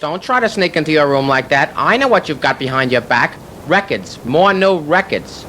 Don't try to sneak into your room like that. I know what you've got behind your back. Records. More new records.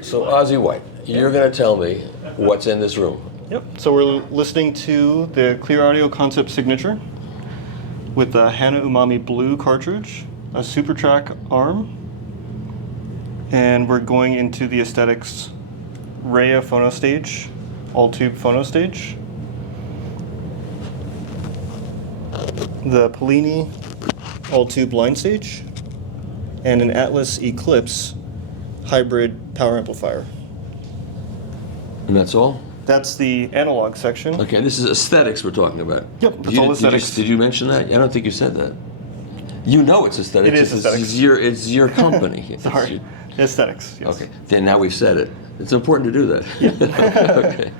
So Ozzy White, you're going to tell me what's in this room. Yep, so we're listening to the Clearaudio Concept Signature with the Hana Umami Blue cartridge, a SUPTRAC arm, and we're going into the Aesthetics Rhea phono stage, all-tube phono stage, the Polini all-tube line stage, and an Atlas Eclipse hybrid power amplifier. And that's all? That's the analog section. Okay, this is aesthetics we're talking about. Yep, that's all aesthetics. Did you mention that? I don't think you said that. You know it's aesthetics. It is aesthetics. It's your company. Sorry, aesthetics, yes. Okay, then now we've said it. It's important to do that. Yeah. Okay.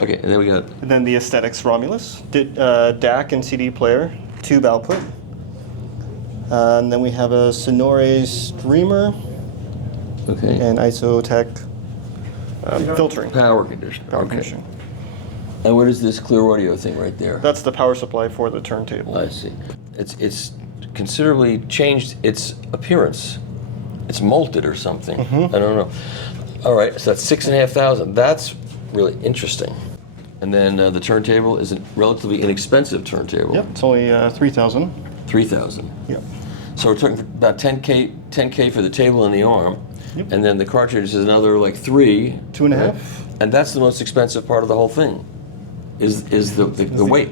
Okay, and then we got... And then the Aesthetics Romulus, DAC and CD player, tube output. And then we have a Sonore streamer. Okay. And Isotech filtering. Power conditioner. Power Okay. conditioning. And what is this Clearaudio thing right there? That's the power supply for the turntable. I see. It's considerably changed its appearance. It's molted or something. I don't know. All right, so that's 6,500. That's really interesting. And then the turntable is a relatively inexpensive turntable. Yep, it's only 3,000. 3,000. Yep. So we're talking about 10K for the table and the arm. Yep. And then the cartridge is another like 3. 2.5. And that's the most expensive part of the whole thing, is the weight.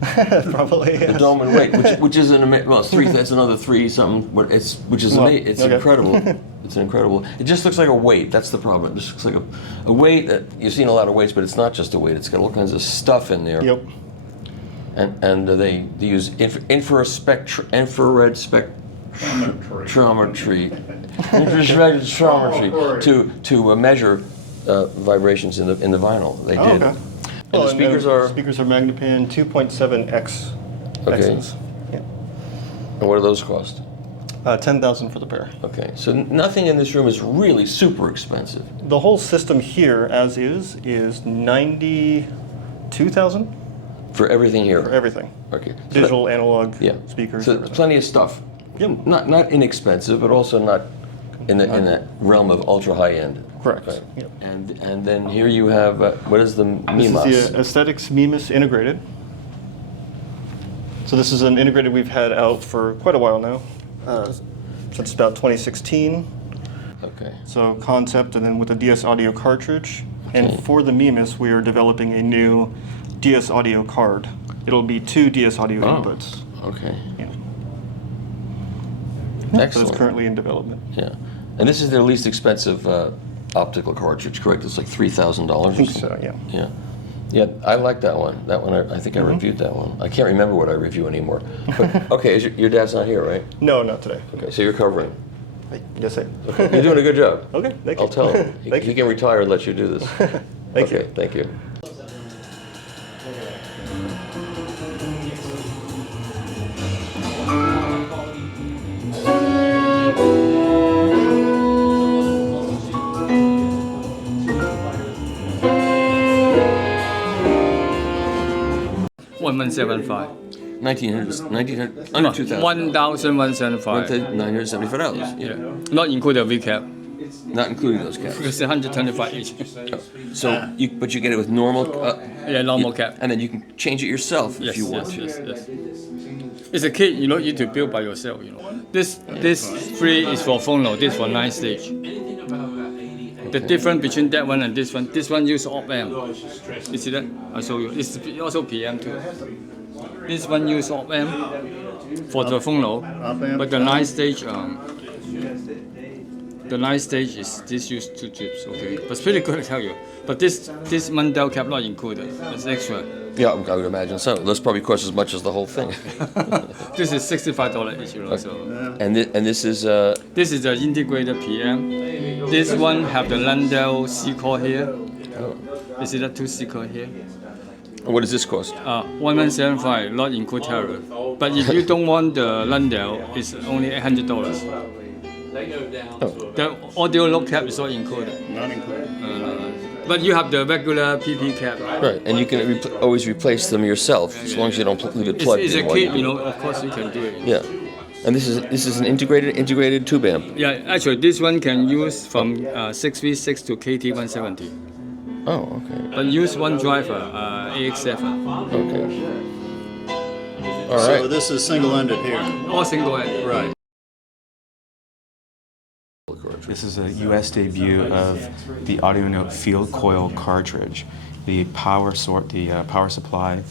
Probably, yes. The Döhmann weight, which is well, it's 3. That's another 3 something. But it's it's okay. incredible. It's incredible. It just looks like a weight. That's the problem. It just looks like a weight. That you've seen a lot of weights, but it's not just a weight. It's got all kinds of stuff in there. Yep. And they use infrared spectrometry to measure vibrations in the vinyl. They did. Okay. And the speakers are Magnepan 2.7X. okay. X's. Yeah. And what do those cost? 10,000 for the pair. Okay, so nothing in this room is really super expensive. The whole system here, as is 92,000 For everything here. for everything. Okay. So Digital, analog, yeah. speakers. So everything. plenty of stuff. Yep. Not inexpensive, but also not in that realm of ultra high end. Correct. Right. Yep. And then here you have what is the Mimas? This is the Aesthetics Mimas integrated. So this is an integrated we've had out for quite a while now, since about 2016. Okay. So concept, and then with the DS Audio cartridge. Okay. And for the Mimas, we are developing a new DS Audio card. It'll be 2 DS Audio inputs. Okay. Yeah. So Excellent. it's currently in development. Yeah. And this is their least expensive optical cartridge, correct? It's like $3,000. I think so, yeah. Yeah. Yeah, I like that one. That one, I think I reviewed that one. I can't remember what I review anymore. But, okay, your dad's not here, right? No, not today. Okay, so you're covering. Yes, I. Okay. You're doing a good job. Okay, thank you. I'll tell him. Thank He you. can retire and let you do this. Thank Okay, you. thank you. $1,175. 1900, under 2,000. $1,175. $975. Yeah, not including the VCAP. Not including those caps. It's 125 each. So, but you get it with normal. Yeah, normal cap. And then you can change it yourself if Yes, you want yes, to. yes, yes. It's a kit you don't need to build by yourself. This 3 is for phono. This for 9 stage. The difference between that one and this one use op amp. You see that? I show you. It's also PM too. This one use op amp for the phono, but the 9 stage is this use 2 tubes. Okay, but it's pretty good, I tell you. But this Mundell cap not included. It's extra. Yeah, I would imagine so. This probably costs as much as the whole thing. This is $65 each. So. And this is. This is the integrated PM. This one have the Lundell C core here. Oh. You see that 2 C core here? What does this cost? 1175, not include tariff. But if you don't want the Lundell, it's only $800. The audio lock cap is not included. Not included. But you have the regular PP cap. Right, and you can always replace them yourself as long as you don't leave it plugged It's in. a while kit, do you know. it. Of course you can do it. Yeah, and this is an integrated tube amp. Yeah, actually this one can use from 6V6 to KT170. Oh, okay. But use one driver, AX7. Okay. All So right. this is single-ended here. All single end. Right. This is a US debut of the Audio Note field coil cartridge. The power supply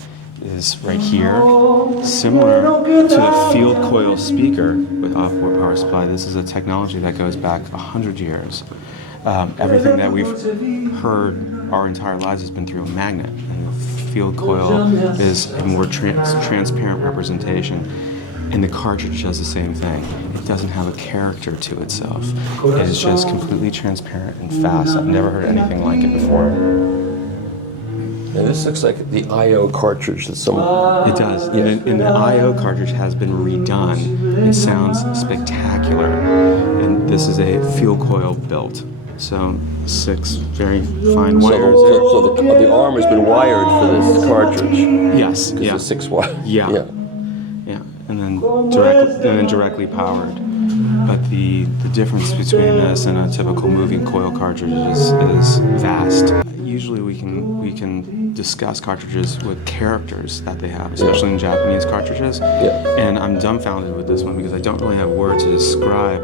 is right here. Similar to a field coil speaker with off-board power supply, this is a technology that goes back 100 years. Everything that we've heard our entire lives has been through a magnet. And the field coil is a more transparent representation. And the cartridge does the same thing. It doesn't have a character to itself. It is just completely transparent and fast. I've never heard anything like it before. Now this looks like the I/O cartridge that someone. It does. And the I/O cartridge has been redone. It sounds spectacular. And this is a field coil built. So 6 very fine wires. So the arm has been wired for this cartridge. Yes. Because Yeah. it's 6 wire. Yeah. Yeah. Yeah, and then directly powered. But the difference between this and a typical moving coil cartridge is vast. Usually we can discuss cartridges with characters that they have, especially in Japanese cartridges. Yeah. And I'm dumbfounded with this one because I don't really have words to describe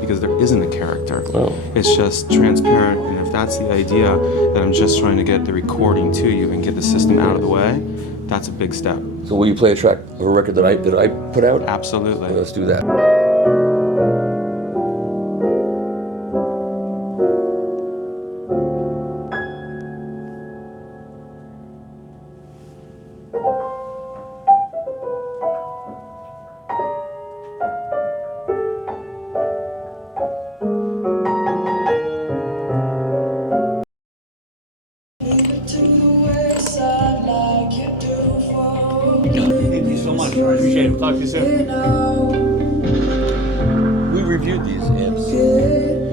because there isn't a character. Oh. It's just transparent, and if that's the idea that I'm just trying to get the recording to you and get the system out of the way, that's a big step. So will you play a track of a record that I put out? Absolutely. Let's do that. Thank you so much. I appreciate it. Talk to you soon. We reviewed these amps.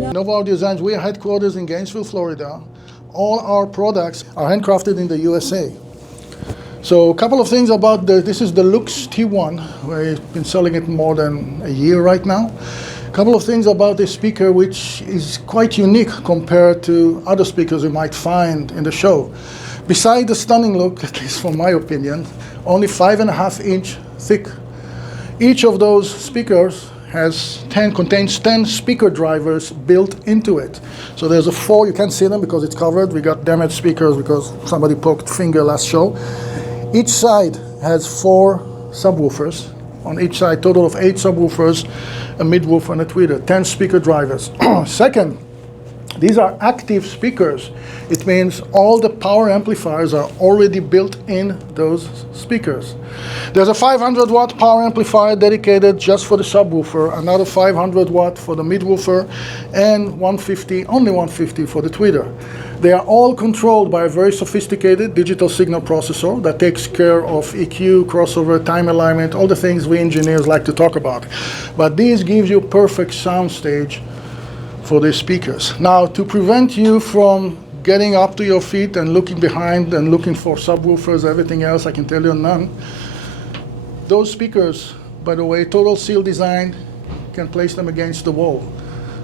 Innovo Audio Designs, we are headquarters in Gainesville, Florida. All our products are handcrafted in the USA. So a couple of things about this is the Lux T1. We've been selling it more than a year right now. A couple of things about this speaker which is quite unique compared to other speakers you might find in the show. Besides the stunning look, at least from my opinion, only 5.5-inch thick. Each of those speakers contains 10 speaker drivers built into it. So there's a 4, you can't see them because it's covered. We got damaged speakers because somebody poked finger last show. Each side has 4 subwoofers. On each side, total of 8 subwoofers, a midwoofer and a tweeter, 10 speaker drivers. Second, these are active speakers. It means all the power amplifiers are already built in those speakers. There's a 500 watt power amplifier dedicated just for the subwoofer, another 500 watt for the midwoofer, and only 150 for the tweeter. They are all controlled by a very sophisticated digital signal processor that takes care of EQ, crossover, time alignment, all the things we engineers like to talk about. But these gives you perfect sound stage for these speakers. Now, to prevent you from getting up to your feet and looking behind and looking for subwoofers, everything else, I can tell you none. Those speakers, by the way, total seal design, can place them against the wall.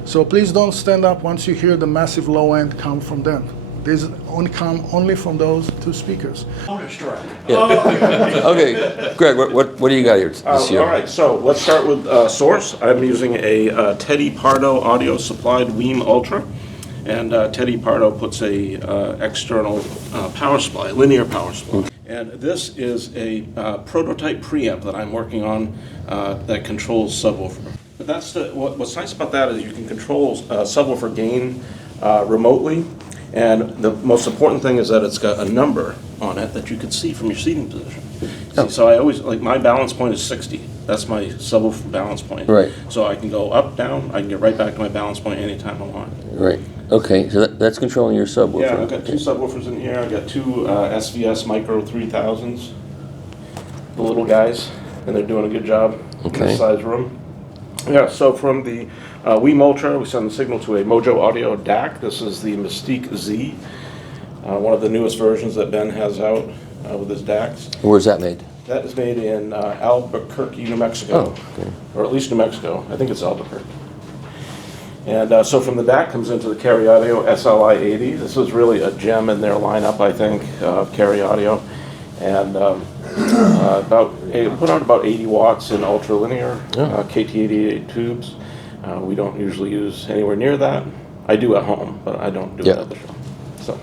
So please don't stand up once you hear the massive low end come from them. These come only from those 2 speakers. Okay, Greg, what do you got here this year? All right, so let's start with source. I'm using a Teddy Pardo audio supplied Weem Ultra, and Teddy Pardo puts a external power supply, linear power supply. And this is a prototype preamp that I'm working on that controls subwoofer. But that's what's nice about that is you can control subwoofer gain remotely. And the most important thing is that it's got a number on it that you can see from your seating position. See, so I always, like, my balance point is 60. That's my subwoofer balance point. Right. So I can go up, down, I can get right back to my balance point anytime I want. Right. Okay, so that's controlling your subwoofer. Yeah, I've got two subwoofers in here. I've got two SVS Micro 3000s, the little guys, and they're doing a good job in this size room. Yeah, so from the Weem Ultra, we send the signal to a Mojo Audio DAC. This is the Mystique Z, one of the newest versions that Ben has out with his DACs. Where's that made? That is made in Albuquerque, New Mexico, or at least New Mexico. I think it's Albuquerque. And so from the DAC comes into the Clearaudio SLI 80. This is really a gem in their lineup, I think, of Clearaudio. And put out about 80 watts in ultralinear KT88 tubes. We don't usually use anywhere near that. I do at home, but I don't do it at the show. So,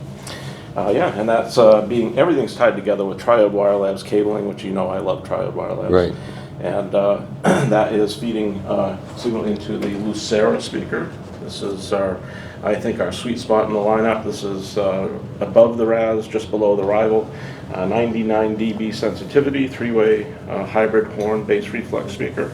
yeah, and that's everything's tied together with Triode Wire Labs cabling, which you know I love Triode Wire Labs. Right. And that is feeding signal into the Lucera speaker. This is I think our sweet spot in the lineup. This is above the RAS, just below the rival. 99 dB sensitivity, three-way hybrid horn bass reflex speaker.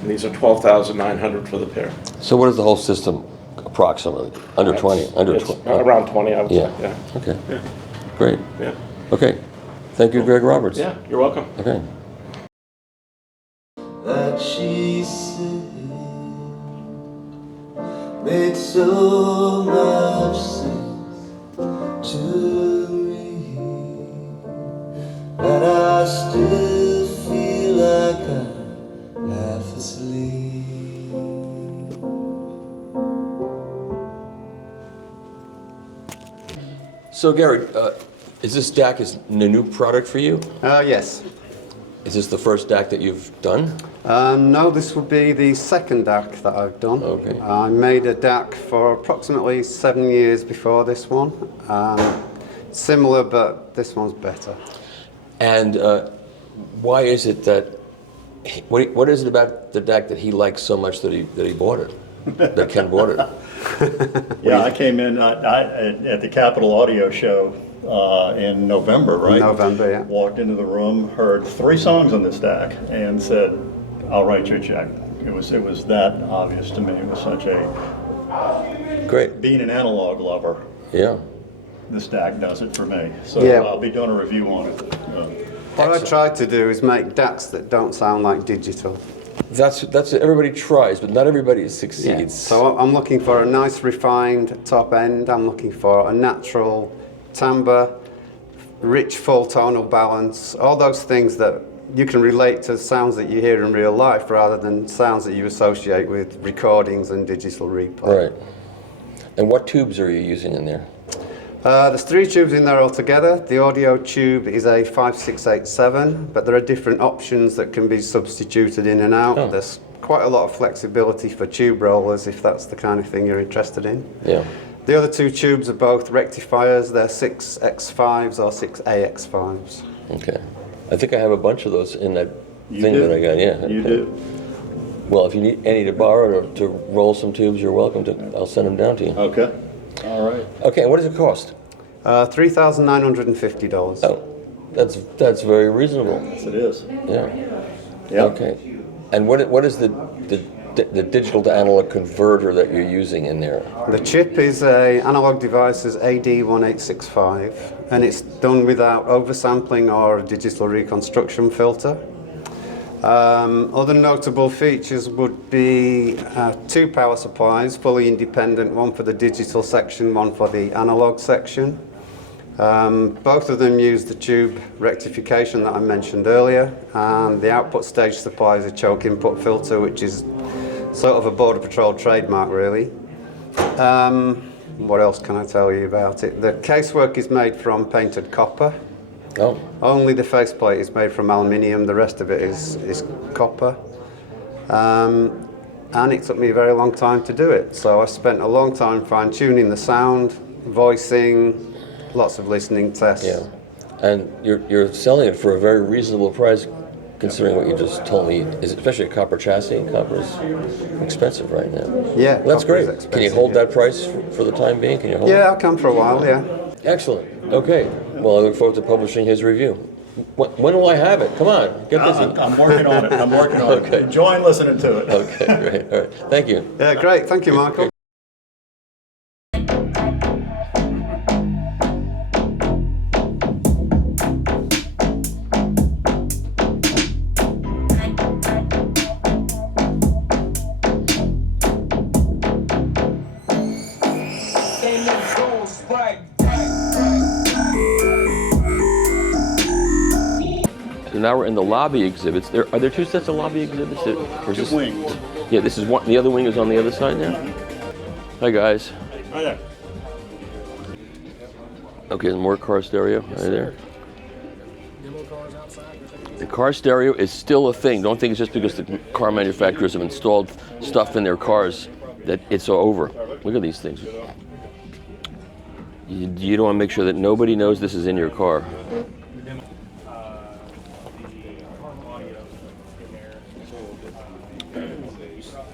And these are $12,900 for the pair. So what is the whole system approximately? Under 20? Under around 20, I would say. Yeah. Okay. Yeah. Great. Yeah. Okay. Thank you, Greg Roberts. Yeah, you're welcome. Okay. That she said made so much sense to me that I still feel like I'm half asleep. So Gary, is this DAC a new product for you? Yes. Is this the first DAC that you've done? No, this will be the second DAC that I've done. Okay. I made a DAC for approximately 7 years before this one. Similar, but this one's better. And why is it that, what is it about the DAC that he likes so much that he bought it, that Ken bought it? Yeah, I came in at the Capitol Audio Show in November, right? November, yeah. Walked into the room, heard 3 songs on this DAC, and said, "I'll write you a check." It was that obvious to me. It was such a Great. Being an analog lover. Yeah. This DAC does it for me. So Yeah. I'll be doing a review on it. What I try to do is make DACs that don't sound like digital. That's everybody tries, but not everybody succeeds. So I'm looking for a nice refined top end. I'm looking for a natural timbre, rich full tonal balance, all those things that you can relate to sounds that you hear in real life rather than sounds that you associate with recordings and digital replay. Right. And what tubes are you using in there? There's 3 tubes in there altogether. The audio tube is a 5687, but there are different options that can be substituted in and out. There's quite a lot of flexibility for tube rollers if that's the kind of thing you're interested in. Yeah. The other 2 tubes are both rectifiers. They're 6X5s or 6AX5s. Okay. I think I have a bunch of those in that thing do. that I got, yeah. You do. Well, if you need any to borrow or to roll some tubes, you're welcome to. I'll send them down to you. Okay. All right. Okay, what does it cost? $3,950. Oh, that's very reasonable. Yes, it is. Yeah. Yeah. Okay. And what is the digital to analog converter that you're using in there? The chip is a Analog Devices AD1865, and it's done without oversampling or a digital reconstruction filter. Other notable features would be 2 power supplies, fully independent, one for the digital section, one for the analog section. Both of them use the tube rectification that I mentioned earlier, and the output stage supply is a choke input filter, which is sort of a Border Patrol trademark, really. What else can I tell you about it? The casework is made from painted copper. Oh. Only the faceplate is made from aluminium, the rest of it is copper. And it took me a very long time to do it. So I spent a long time fine-tuning the sound, voicing, lots of listening tests. Yeah. And you're selling it for a very reasonable price, considering what you just told me, especially a copper chassis. Copper is expensive right now. Yeah, That's copper is great. expensive, Can you hold yeah. that price for the time being? Can you hold it? Yeah, I can for a while, yeah. Excellent. Okay. Well, I look forward to publishing his review. When will I have it? Come on, get busy. I'm working on it. I'm working on Okay. it. Enjoying listening to it. Okay, great. All right. Thank you. Yeah, great. Thank you, Michael. now we're in the lobby exhibits. Are there two sets of lobby exhibits? Or is Two this, wings. yeah, this is one. The other wing is on the other side now. Hi guys. Right there. Okay, there's more car stereo right there. The car stereo is still a thing. Don't think it's just because the car manufacturers have installed stuff in their cars that it's over. Look at these things. You don't want to make sure that nobody knows this is in your car.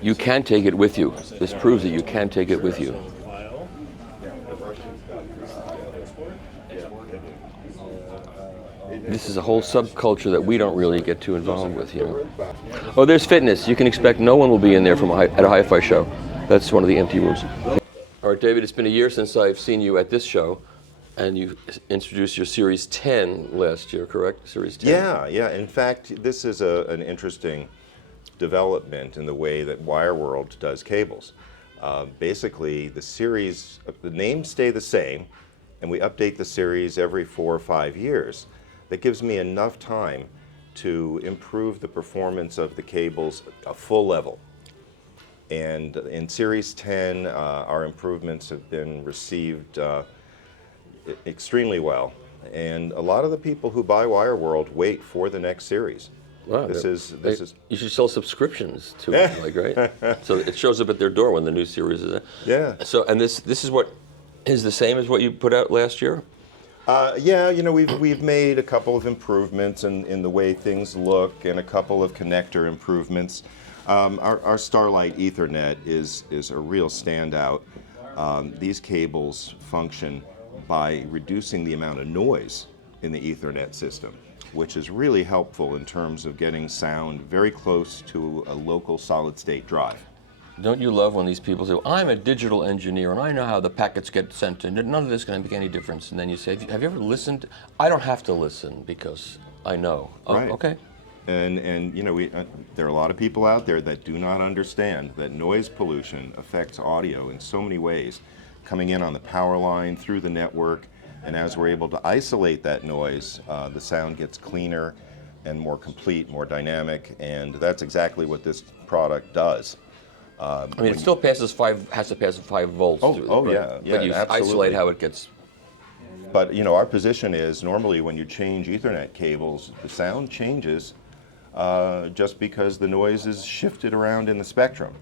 You can take it with you. This proves that you can take it with you. This is a whole subculture that we don't really get too involved with, you know. Oh, there's fitness. You can expect no one will be in there at a hi-fi show. That's one of the empty rooms. All right, David, it's been a year since I've seen you at this show, and you introduced your Series 10 last year, correct? Series 10? Yeah. In fact, this is an interesting development in the way that Wireworld does cables. Basically, the names stay the same, and we update the series every 4 or 5 years. That gives me enough time to improve the performance of the cables a full level. And in Series 10, our improvements have been received extremely well. And a lot of the people who buy Wireworld wait for the next series. Wow, this is. You should sell subscriptions to it, like, right? So it shows up at their door when the new series is out. Yeah. So, and this is what is the same as what you put out last year? Yeah, you know, we've made a couple of improvements in the way things look, and a couple of connector improvements. Our Starlight Ethernet is a real standout. These cables function by reducing the amount of noise in the Ethernet system, which is really helpful in terms of getting sound very close to a local solid-state drive. Don't you love when these people say, well, I'm a digital engineer and I know how the packets get sent and none of this is going to make any difference. And then you say, have you ever listened? I don't have to listen because I know. Oh, right. Okay. And you know, there are a lot of people out there that do not understand that noise pollution affects audio in so many ways, coming in on the power line, through the network, and as we're able to isolate that noise, the sound gets cleaner and more complete, more dynamic, and that's exactly what this product does. I mean, it still has to pass 5 volts. Right? Yeah, But you absolutely. isolate how it gets. But you know, our position is normally when you change Ethernet cables, the sound changes just because the noise is shifted around in the spectrum.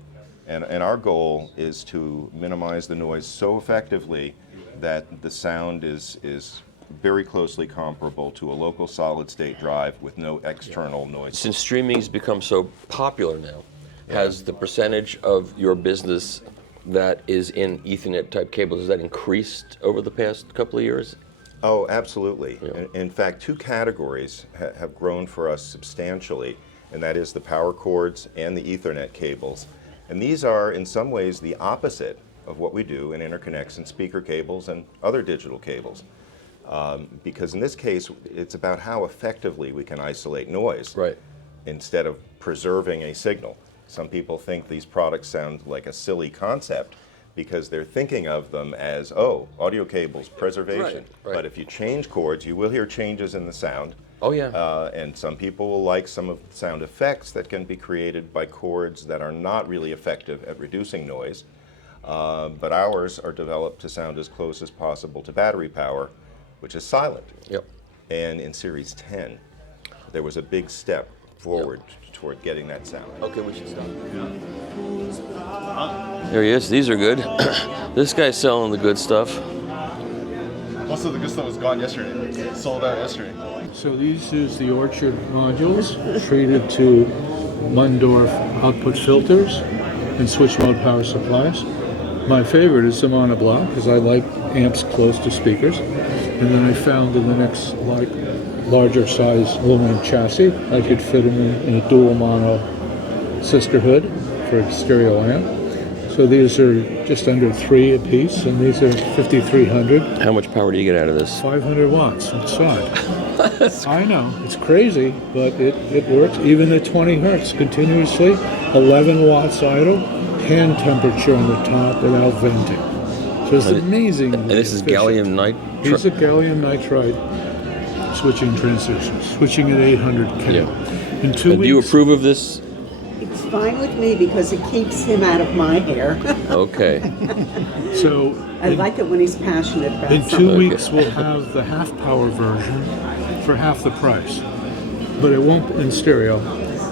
And our goal is to minimize the noise so effectively that the sound is very closely comparable to a local solid-state drive with no external noise. Since streaming's become so popular now, has the percentage of your business that is in Ethernet type cables, has that increased over the past couple of years? Oh, absolutely. Yeah. In fact, 2 categories have grown for us substantially, and that is the power cords and the Ethernet cables. And these are, in some ways, the opposite of what we do in interconnects and speaker cables and other digital cables. Because in this case, it's about how effectively we can isolate noise, right, instead of preserving a signal. Some people think these products sound like a silly concept because they're thinking of them as, oh, audio cables, preservation. Right. But if you change chords, you will hear changes in the sound. Oh, yeah. And some people will like some of the sound effects that can be created by chords that are not really effective at reducing noise. But ours are developed to sound as close as possible to battery power, which is silent. Yep. And in Series 10, there was a big step forward toward getting that sound. Okay, we should stop. There he is. These are good. This guy's selling the good stuff. Most of the good stuff was gone yesterday. Sold out yesterday. So these is the Orchard modules treated to Mundorf output filters and switch mode power supplies. My favorite is the monoblock because I like amps close to speakers. And then I found in the next larger size aluminum chassis, I could fit them in a dual mono sisterhood for a stereo amp. So these are just under 3 a piece, and these are 5,300. How much power do you get out of this? 500 watts inside. I know, it's crazy, but it works even at 20 hertz continuously. 11 watts idle, hand temperature on the top without venting. So it's amazing. And this is gallium nitride? These are gallium nitride switching transitions, switching at 800K. Yeah. In 2 weeks. Do you approve of this? It's fine with me because it keeps him out of my hair. Okay. So I like it when he's passionate about in something. 2 weeks, we'll have the half-power version for half the price. But it won't in stereo.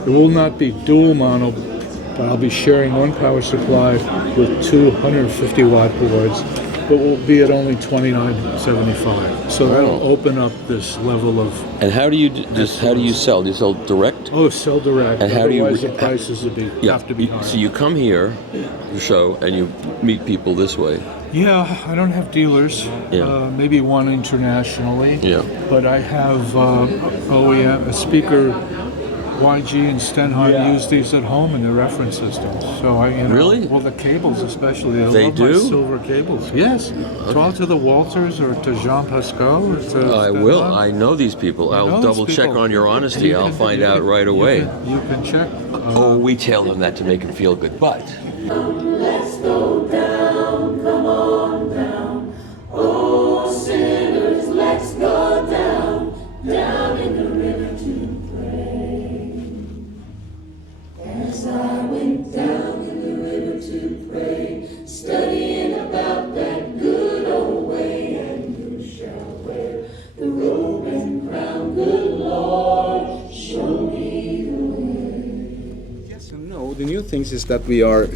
It will not be dual mono, but I'll be sharing one power supply with 250-watt boards, but we'll be at only $29.75. So that'll open up this level of. And how do you how do you sell? Do you sell direct? Oh, sell direct. And how do you? Otherwise, the prices would have to be higher. So you come here, you show, and you meet people this way. Yeah, I don't have dealers. Yeah. Maybe one internationally. Yeah. But I have OEM, a speaker. YG and Stenheim use these at home in their reference systems. So Really? Well, the cables especially. I They love do? my silver cables. Yes. Talk to the Walters or to Jean Pascal. Or to I will. I know these people. I'll double check on your honesty. I'll find out right away. You can check. We tell them that to make them feel good, but. Let's go down, come on down. Oh, sinners, let's go down, down in the river to pray. As I went down in the river to pray, studying about that good old way, and you shall wear the robe and crown, good Lord, show me the way. Yes and no. The new things is that we are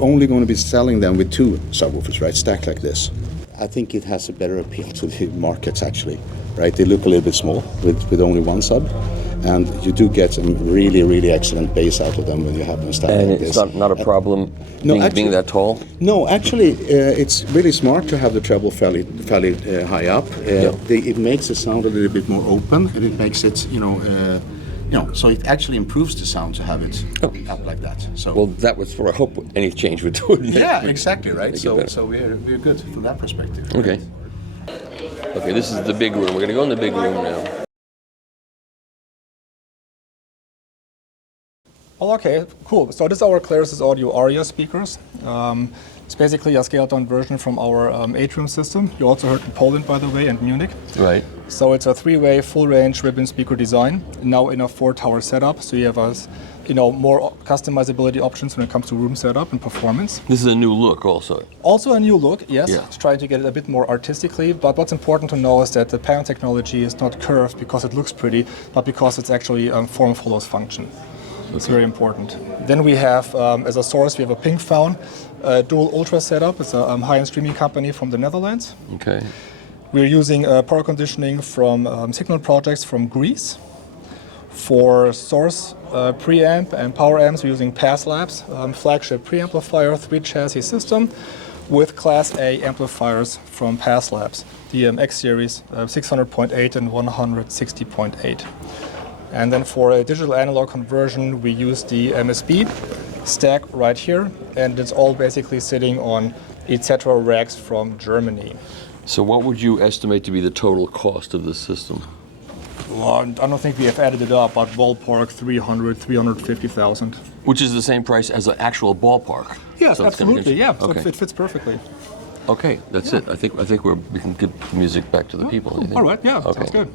only going to be selling them with two subwoofers, right, stacked like this. I think it has a better appeal to the markets actually, right? They look a little bit small with only one sub, and you do get some really, really excellent bass out of them when you have them stacked And like it's this. not a problem being that tall? No, actually, it's really smart to have the treble fairly high up. It makes the sound a little bit more open, and it makes it, so it actually improves the sound to have it up like that. So well, that was what I hope any change would do. yeah, exactly, right. So we're good from that perspective. Okay. Okay, this is the big room. We're going to go in the big room now. Oh, okay, cool. So this is our Clarisys Audio Aria speakers. It's basically a scaled-down version from our Atrium system. You also heard in Poland, by the way, and Munich. Right. So it's a three-way, full-range ribbon speaker design, now in a 4-tower setup. So you have more customizability options when it comes to room setup and performance. This is a new look also. Also a new look, yes. Yeah. Trying to get it a bit more artistically. But what's important to know is that the panel technology is not curved because it looks pretty, but because it's actually form follows function. It's very important. Then we have, as a source, we have a pink Faun dual ultra setup. It's a high-end streaming company from the Netherlands. Okay. We're using power conditioning from signal projects from Greece. For source preamp and power amps, we're using Pass Labs, flagship preamplifier, 3-chassis system with Class A amplifiers from Pass Labs, the X series 600.8 and 160.8. And then for a digital analog conversion, we use the MSB stack right here, and it's all basically sitting on etc. racks from Germany. So what would you estimate to be the total cost of this system? Well, I don't think we have added it up, but ballpark 350,000. Which is the same price as an actual ballpark. Yes, So it's gonna absolutely. get- Yeah, so Okay. it fits perfectly. Okay, that's it. I think we can give the music back to the people. All right. Yeah, Okay. sounds good.